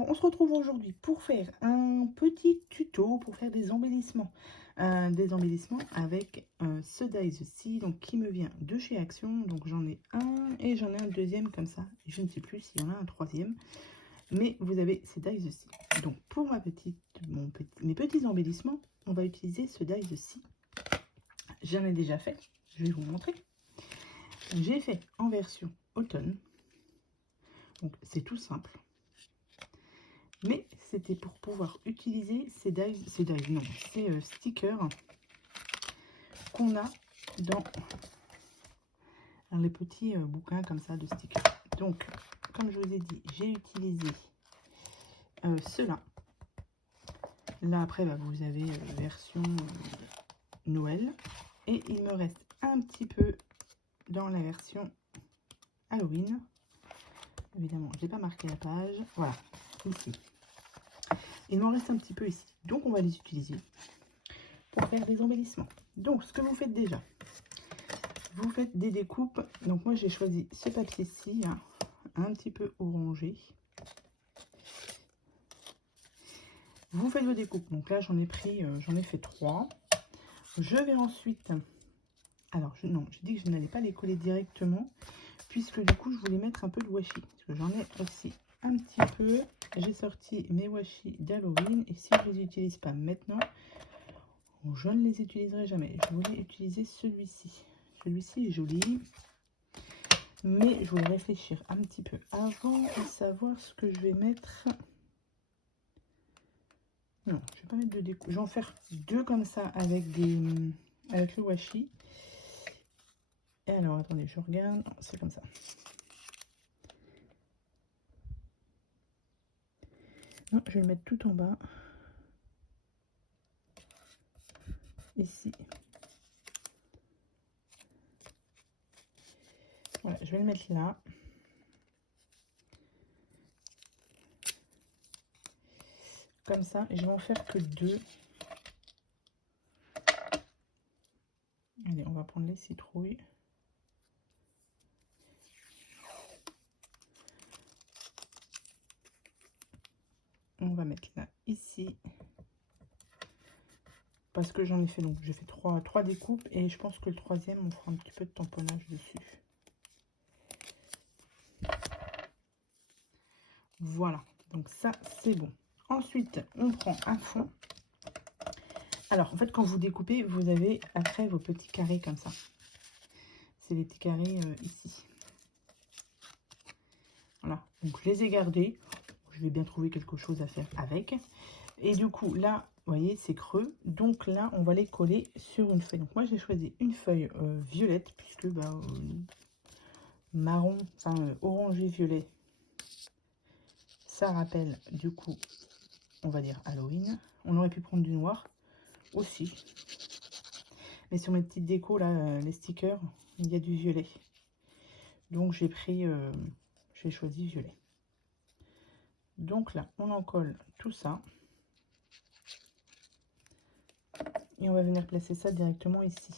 Alors, on se retrouve aujourd'hui pour faire un petit tuto pour faire des embellissements. Avec ce dies-ci, donc qui me vient de chez Action. Donc j'en ai un et j'en ai un deuxième comme ça. Je ne sais plus s'il y en a un troisième. Mais vous avez ces dies-ci. Donc pour mes petits embellissements, on va utiliser ce dies-ci. J'en ai déjà fait, je vais vous montrer. J'ai fait en version automne. Donc c'est tout simple. Mais c'était pour pouvoir utiliser ces stickers qu'on a dans les petits bouquins comme ça de stickers. Donc, comme je vous ai dit, j'ai utilisé ceux-là. Là, après, vous avez version Noël. Et il me reste un petit peu dans la version Halloween. Évidemment, je n'ai pas marqué la page. Voilà, ici. Il m'en reste un petit peu ici. Donc, on va les utiliser pour faire des embellissements. Donc, ce que vous faites déjà, vous faites des découpes. Donc, moi, j'ai choisi ce papier-ci, hein, un petit peu orangé. Vous faites vos découpes. Donc là, j'en ai fait 3. Je vais ensuite... Alors, non, j'ai dit que je n'allais pas les coller directement, puisque du coup, je voulais mettre un peu de washi. Parce que j'en ai aussi un petit peu. J'ai sorti mes washi d'Halloween. Et si je ne les utilise pas maintenant, je ne les utiliserai jamais. Je voulais utiliser celui-ci. Celui-ci est joli. Mais je voulais réfléchir un petit peu avant de savoir ce que je vais mettre. Non, je vais pas mettre de découpe. Je vais en faire 2 comme ça avec le washi. Et alors, attendez, je regarde. C'est comme ça. Non, je vais le mettre tout en bas. Ici. Voilà, je vais le mettre là. Comme ça, et je vais en faire que 2. Allez, on va prendre les citrouilles. On va mettre là, ici. Parce que j'en ai fait, donc j'ai fait 3 découpes. Et je pense que le troisième, on fera un petit peu de tamponnage dessus. Voilà, donc ça, c'est bon. Ensuite, on prend un fond. Alors, en fait, quand vous découpez, vous avez après vos petits carrés comme ça. C'est les petits carrés ici. Voilà, donc je les ai gardés. Je vais bien trouver quelque chose à faire avec. Et du coup, là, vous voyez, c'est creux. Donc là, on va les coller sur une feuille. Donc moi, j'ai choisi une feuille violette, puisque marron, enfin orangé violet, ça rappelle du coup, on va dire Halloween. On aurait pu prendre du noir aussi. Mais sur mes petites décos, là, les stickers, il y a du violet. Donc j'ai choisi violet. Donc là, on en colle tout ça. Et on va venir placer ça directement ici.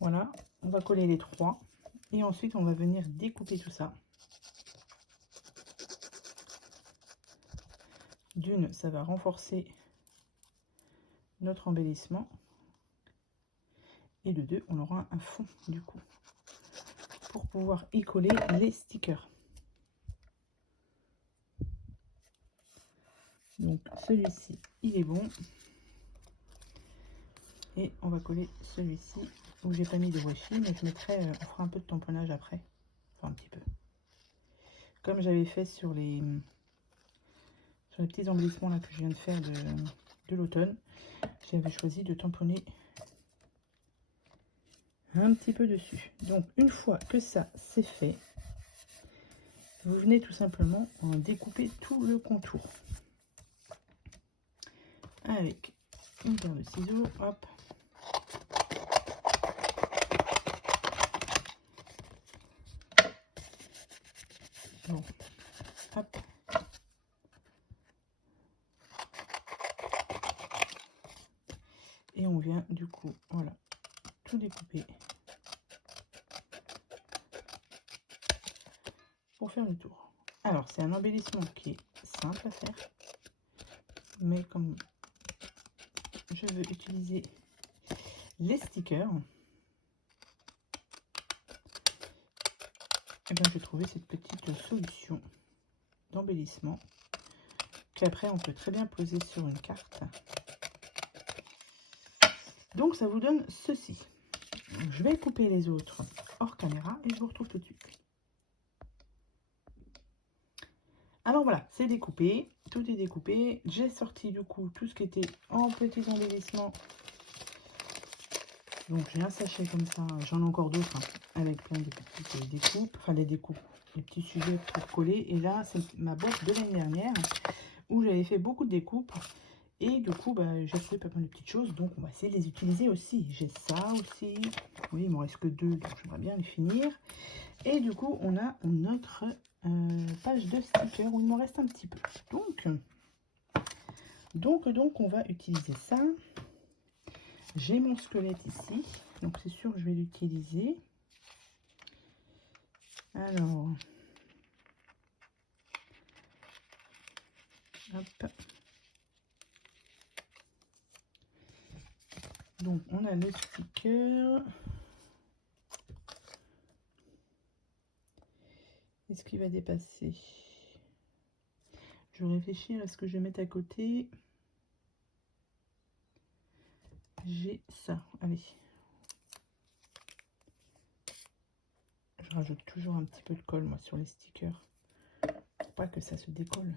Voilà, on va coller les 3. Et ensuite, on va venir découper tout ça. D'une, ça va renforcer notre embellissement. Et de 2, on aura un fond du coup. Pour pouvoir y coller les stickers. Donc celui-ci, il est bon. Et on va coller celui-ci où j'ai pas mis de washi, mais je mettrai, on fera un peu de tamponnage après. Enfin un petit peu. Comme j'avais fait sur les petits embellissements là que je viens de faire de l'automne, j'avais choisi de tamponner un petit peu dessus. Donc une fois que ça c'est fait, vous venez tout simplement en découper tout le contour. Avec une paire de ciseaux, hop. Bon, hop. Et on vient du coup, voilà, tout découper. pour faire le tour. Alors, c'est un embellissement qui est simple à faire. Mais comme je veux utiliser les stickers, et bien j'ai trouvé cette petite solution d'embellissement qu'après on peut très bien poser sur une carte. Donc ça vous donne ceci. Je vais couper les autres hors caméra et je vous retrouve tout de suite. Alors voilà, c'est découpé, tout est découpé. J'ai sorti du coup tout ce qui était en petits embellissements. Donc j'ai un sachet comme ça, j'en ai encore d'autres avec plein de petites découpes, enfin les découpes, les petits sujets pour coller. Et là c'est ma boîte de l'année dernière où j'avais fait beaucoup de découpes. Et du coup j'ai trouvé pas mal de petites choses, donc on va essayer de les utiliser aussi. J'ai ça aussi, oui il m'en reste que 2, donc j'aimerais bien les finir. Et du coup on a notre page de sticker où il m'en reste un petit peu. Donc on va utiliser ça. J'ai mon squelette ici, donc c'est sûr que je vais l'utiliser. Alors, hop. Donc on a le sticker. Est-ce qu'il va dépasser? Je vais réfléchir à ce que je vais mettre à côté. J'ai ça, allez. Je rajoute toujours un petit peu de colle moi sur les stickers, pour pas que ça se décolle.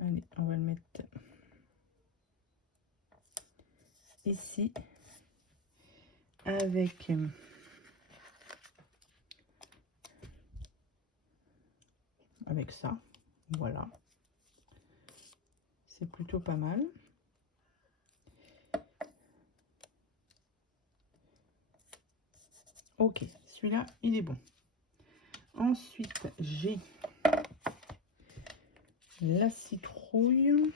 Allez, on va le mettre ici avec ça. Voilà, c'est plutôt pas mal. Ok, celui-là il est bon. Ensuite j'ai la citrouille.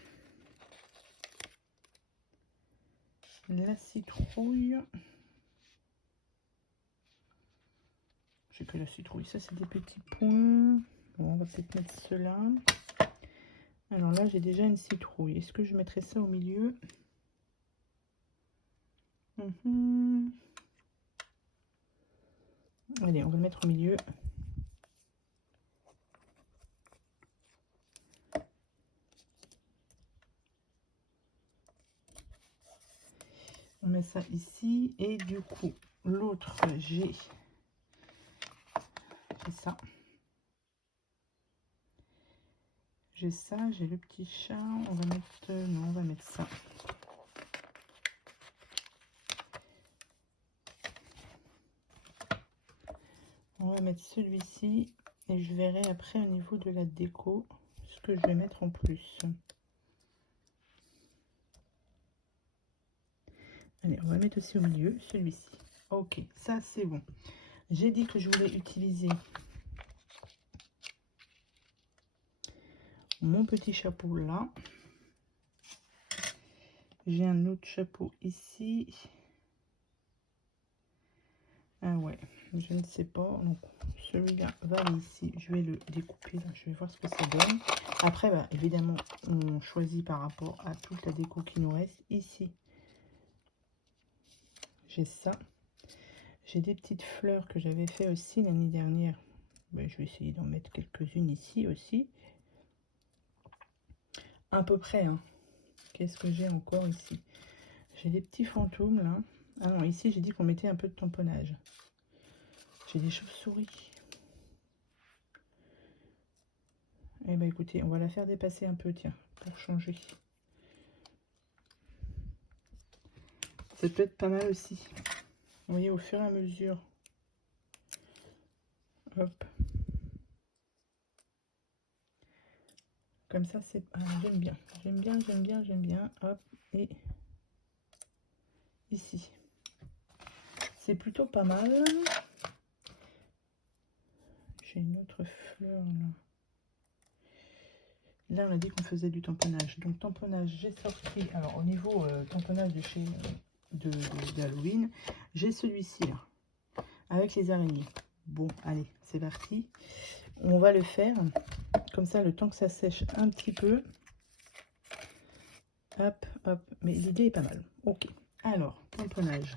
J'ai que la citrouille, ça c'est des petits points. Bon, on va peut-être mettre cela. Alors là j'ai déjà une citrouille, est-ce que je mettrai ça au milieu? Allez, on va le mettre au milieu. On met ça ici et du coup l'autre j'ai ça. J'ai ça, j'ai le petit chat. On va mettre non, on va mettre ça. On va mettre celui-ci et je verrai après au niveau de la déco ce que je vais mettre en plus. Allez, on va mettre aussi au milieu celui-ci. Ok, ça c'est bon. J'ai dit que je voulais utiliser mon petit chapeau là. J'ai un autre chapeau ici. Ah ouais, je ne sais pas. Donc celui-là va aller ici. Je vais le découper là. Je vais voir ce que ça donne. Après, bah, évidemment, on choisit par rapport à toute la déco qui nous reste ici. J'ai ça. J'ai des petites fleurs que j'avais fait aussi l'année dernière. Ben, je vais essayer d'en mettre quelques-unes ici aussi. À peu près. Hein. Qu'est-ce que j'ai encore ici? J'ai des petits fantômes là. Ah non, ici j'ai dit qu'on mettait un peu de tamponnage. J'ai des chauves-souris. Eh ben écoutez, on va la faire dépasser un peu, tiens, pour changer. Ça peut être pas mal aussi. Vous voyez, au fur et à mesure. Hop. Comme ça, c'est... Ah, j'aime bien. J'aime bien. Hop. Et ici. C'est plutôt pas mal. J'ai une autre fleur là. Là, on a dit qu'on faisait du tamponnage. Donc, tamponnage, j'ai sorti... Alors, au niveau tamponnage de chez... d'Halloween, j'ai celui-ci là. Avec les araignées. Bon, allez, c'est parti. On va le faire comme ça, le temps que ça sèche un petit peu. Hop, hop. Mais l'idée est pas mal. Ok. Alors, tamponnage.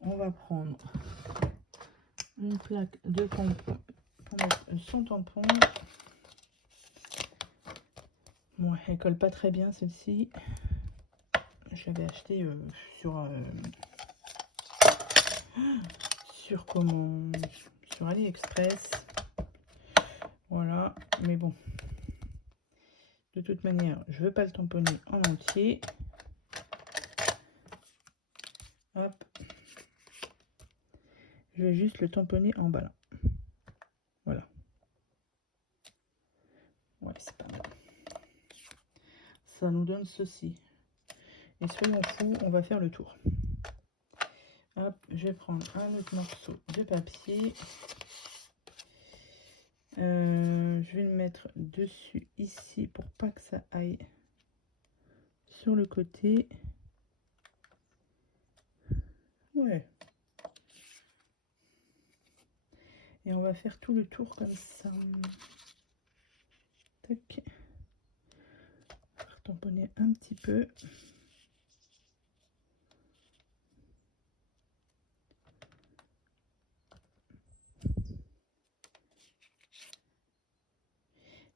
On va prendre une plaque de tampon pour mettre son tampon. Bon, elle colle pas très bien celle-ci. J'avais acheté sur AliExpress. Voilà, mais bon. De toute manière, je veux pas le tamponner en entier. Hop. Je vais juste le tamponner en bas là. Voilà. Ouais, c'est pas mal. Ça nous donne ceci. Et soyons fous, on va faire le tour. Hop, je vais prendre un autre morceau de papier. Je vais le mettre dessus ici pour pas que ça aille sur le côté. Ouais. Et on va faire tout le tour comme ça. Tac. On va tamponner un petit peu.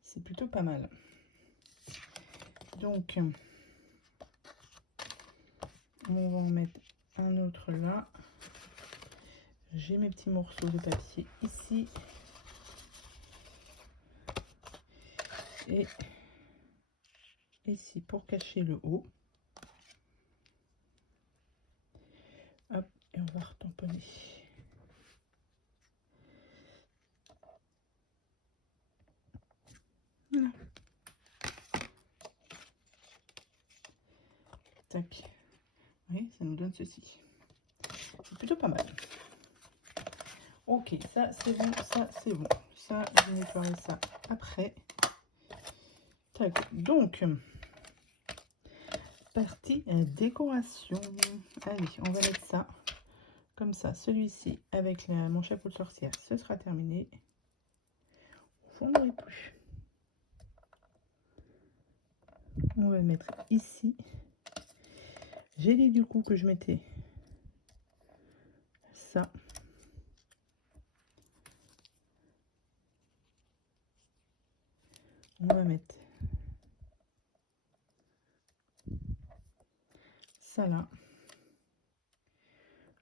C'est plutôt pas mal. Donc, on va en mettre un autre là. J'ai mes petits morceaux de papier ici. Et ici pour cacher le haut. Hop, et on va retamponner. Voilà. Tac. Oui, ça nous donne ceci. C'est plutôt pas mal. Ok, ça c'est bon, ça c'est bon. Ça, je vais nettoyer ça après. Tac. Donc, partie décoration. Allez, on va mettre ça comme ça. Celui-ci avec mon chapeau de sorcière, ce sera terminé. On fondrait plus. On va le mettre ici. J'ai dit du coup que je mettais ça. On va mettre ça là.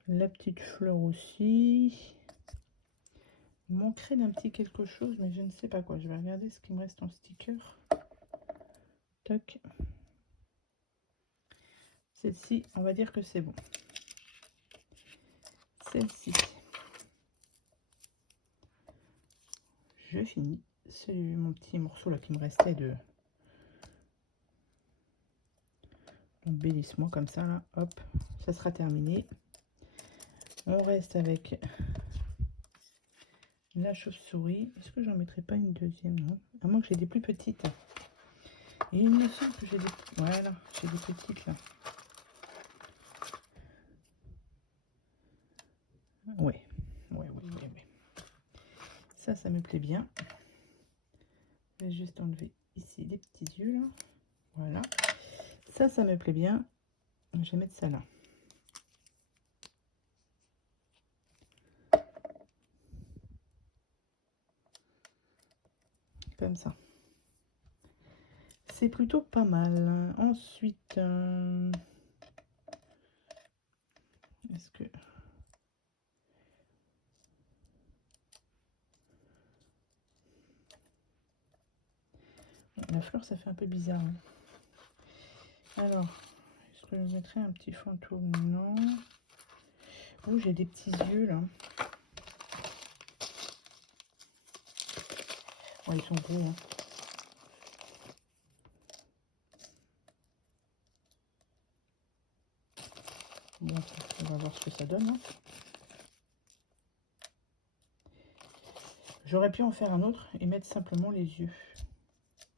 La petite fleur aussi. Il manquerait d'un petit quelque chose, mais je ne sais pas quoi. Je vais regarder ce qui me reste en sticker. Tac. Celle-ci, on va dire que c'est bon. Celle-ci. Je finis. C'est mon petit morceau là qui me restait d'embellissement comme ça là. Hop, ça sera terminé. On reste avec la chauve-souris. Est-ce que j'en mettrai pas une deuxième? Non. À moins que j'ai des plus petites. Et il me semble que j'ai des... Voilà, j'ai des petites là. Ouais. Ça me plaît bien. Je vais juste enlever ici les petits yeux là. Voilà. Ça me plaît bien. Je vais mettre ça là. Comme ça. C'est plutôt pas mal. Ensuite, est-ce que... La fleur, ça fait un peu bizarre. Hein. Alors, est-ce que je mettrais un petit fantôme? Non. Oh, j'ai des petits yeux là. Oh, ils sont gros. Hein. Bon, on va voir ce que ça donne. Hein. J'aurais pu en faire un autre et mettre simplement les yeux.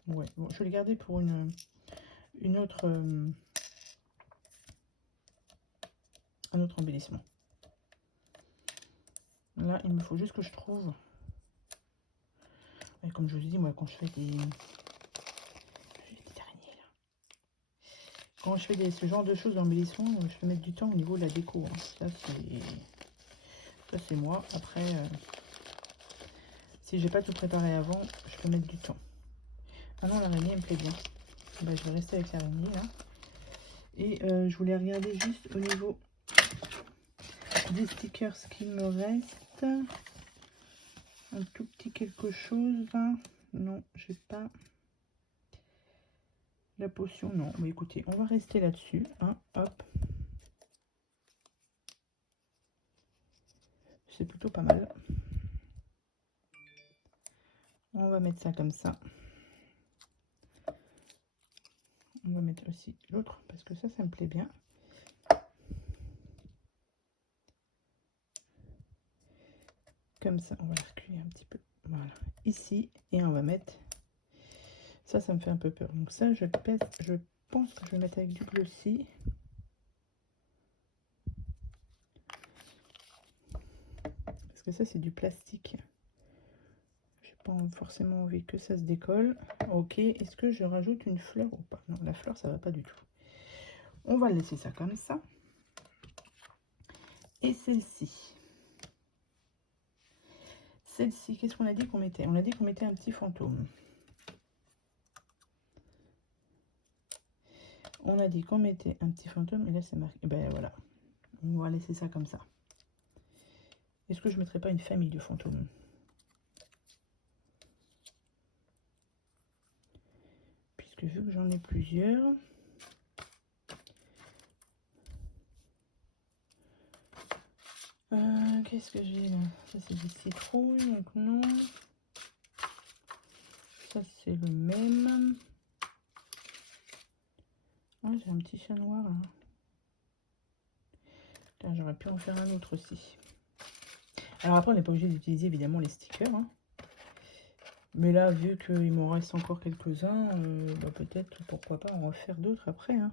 Ouais, bon, je vais les garder pour une autre... un autre embellissement. Là, il me faut juste que je trouve. Et comme je vous dis, moi, quand je fais des araignées, là. Quand je fais ce genre de choses dans mes leçons, je peux mettre du temps au niveau de la déco. Hein. Ça, c'est moi. Après, si j'ai pas tout préparé avant, je peux mettre du temps. Ah non, l'araignée me plaît bien. Ben, je vais rester avec l'araignée, là. Et je voulais regarder juste au niveau des stickers qu'il me reste. Un tout petit quelque chose. Non, j'ai pas la potion. Non, mais écoutez, on va rester là-dessus. Hein, hop. C'est plutôt pas mal. On va mettre ça comme ça. On va mettre aussi l'autre parce que ça me plaît bien. Comme ça, on va la reculer un petit peu. Voilà, ici. Et on va mettre... Ça me fait un peu peur. Donc ça, je pense que je vais mettre avec du glossy. Parce que ça, c'est du plastique. J'ai pas forcément envie que ça se décolle. Ok, est-ce que je rajoute une fleur ou pas? Non, la fleur, ça va pas du tout. On va laisser ça comme ça. Et celle-ci. Celle-ci, qu'est-ce qu'on a dit qu'on mettait? On a dit qu'on mettait un petit fantôme. On a dit qu'on mettait un petit fantôme. Et là, c'est marqué. Ben voilà. On va laisser ça comme ça. Est-ce que je ne mettrais pas une famille de fantômes? Puisque vu que j'en ai plusieurs... Qu'est-ce que j'ai là? Ça, c'est des citrouilles, donc non. Ça, c'est le même. Ouais, j'ai un petit chat noir là. J'aurais pu en faire un autre aussi. Alors après, on n'est pas obligé d'utiliser évidemment les stickers. Hein. Mais là, vu qu'il m'en reste encore quelques-uns, bah, peut-être, pourquoi pas en refaire d'autres après. Hein.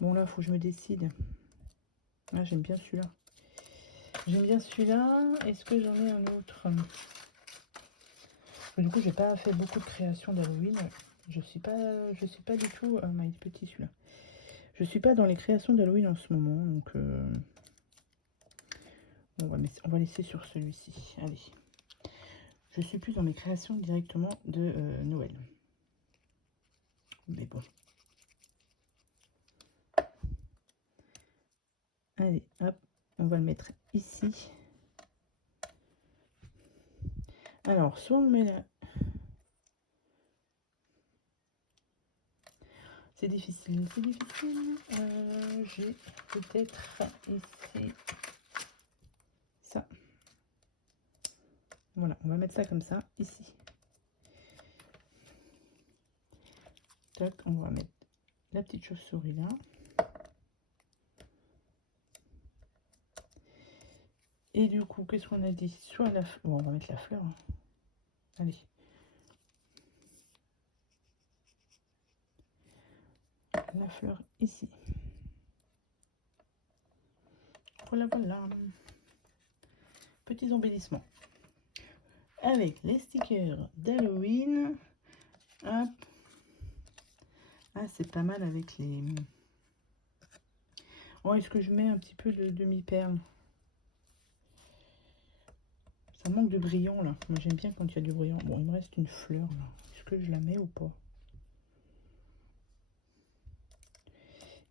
Bon, là, il faut que je me décide. Ah, j'aime bien celui-là. J'aime bien celui-là. Est-ce que j'en ai un autre? Du coup, j'ai pas fait beaucoup de créations d'Halloween. Je suis pas du tout... Ah, il est petit celui-là. Je suis pas dans les créations d'Halloween en ce moment, donc on va laisser sur celui-ci. Allez. Je suis plus dans mes créations directement de Noël. Mais bon. Allez, hop, on va le mettre ici. Alors, soit on met là... C'est difficile, c'est difficile. J'ai peut-être ici ça. Voilà, on va mettre ça comme ça, ici. Tac, on va mettre la petite chauve-souris là. Et du coup, qu'est-ce qu'on a dit? Soit la... Bon, on va mettre la fleur. Hein. Allez. La fleur ici. Voilà, voilà. Petits embellissements. Avec les stickers d'Halloween. Hop. Ah, c'est pas mal avec les... Oh, est-ce que je mets un petit peu de demi-perle? Ça manque de brillant, là. Moi, j'aime bien quand il y a du brillant. Bon, il me reste une fleur, là. Est-ce que je la mets ou pas?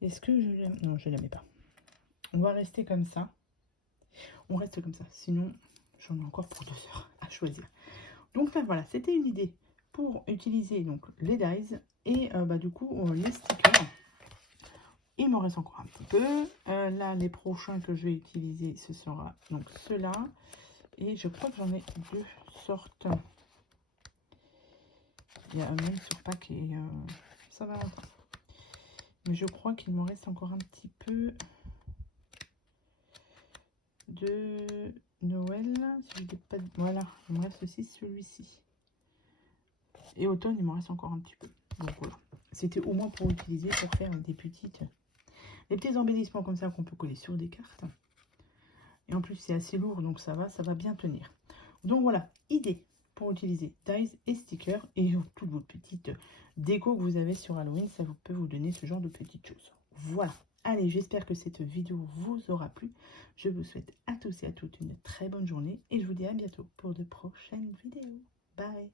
Est-ce que je la... Non, je la mets pas. On va rester comme ça. On reste comme ça. Sinon, j'en ai encore pour 2 heures à choisir. Donc là, voilà. C'était une idée pour utiliser donc les dies et bah, du coup, les stickers. Il m'en reste encore un petit peu. Là, les prochains que je vais utiliser, ce sera donc ceux-là. Et je crois que j'en ai 2 sortes. Il y a même sur pack et ça va encore. Mais je crois qu'il m'en reste encore un petit peu de Noël. Si je dis pas de... Voilà, il me reste aussi celui-ci. Et automne, il m'en reste encore un petit peu. Donc voilà. C'était au moins pour utiliser, pour faire des petites des petits embellissements comme ça qu'on peut coller sur des cartes. Et en plus, c'est assez lourd, donc ça va bien tenir. Donc voilà, idée pour utiliser dies et stickers et toutes vos petites décos que vous avez sur Halloween. Ça peut vous donner ce genre de petites choses. Voilà. Allez, j'espère que cette vidéo vous aura plu. Je vous souhaite à tous et à toutes une très bonne journée et je vous dis à bientôt pour de prochaines vidéos. Bye!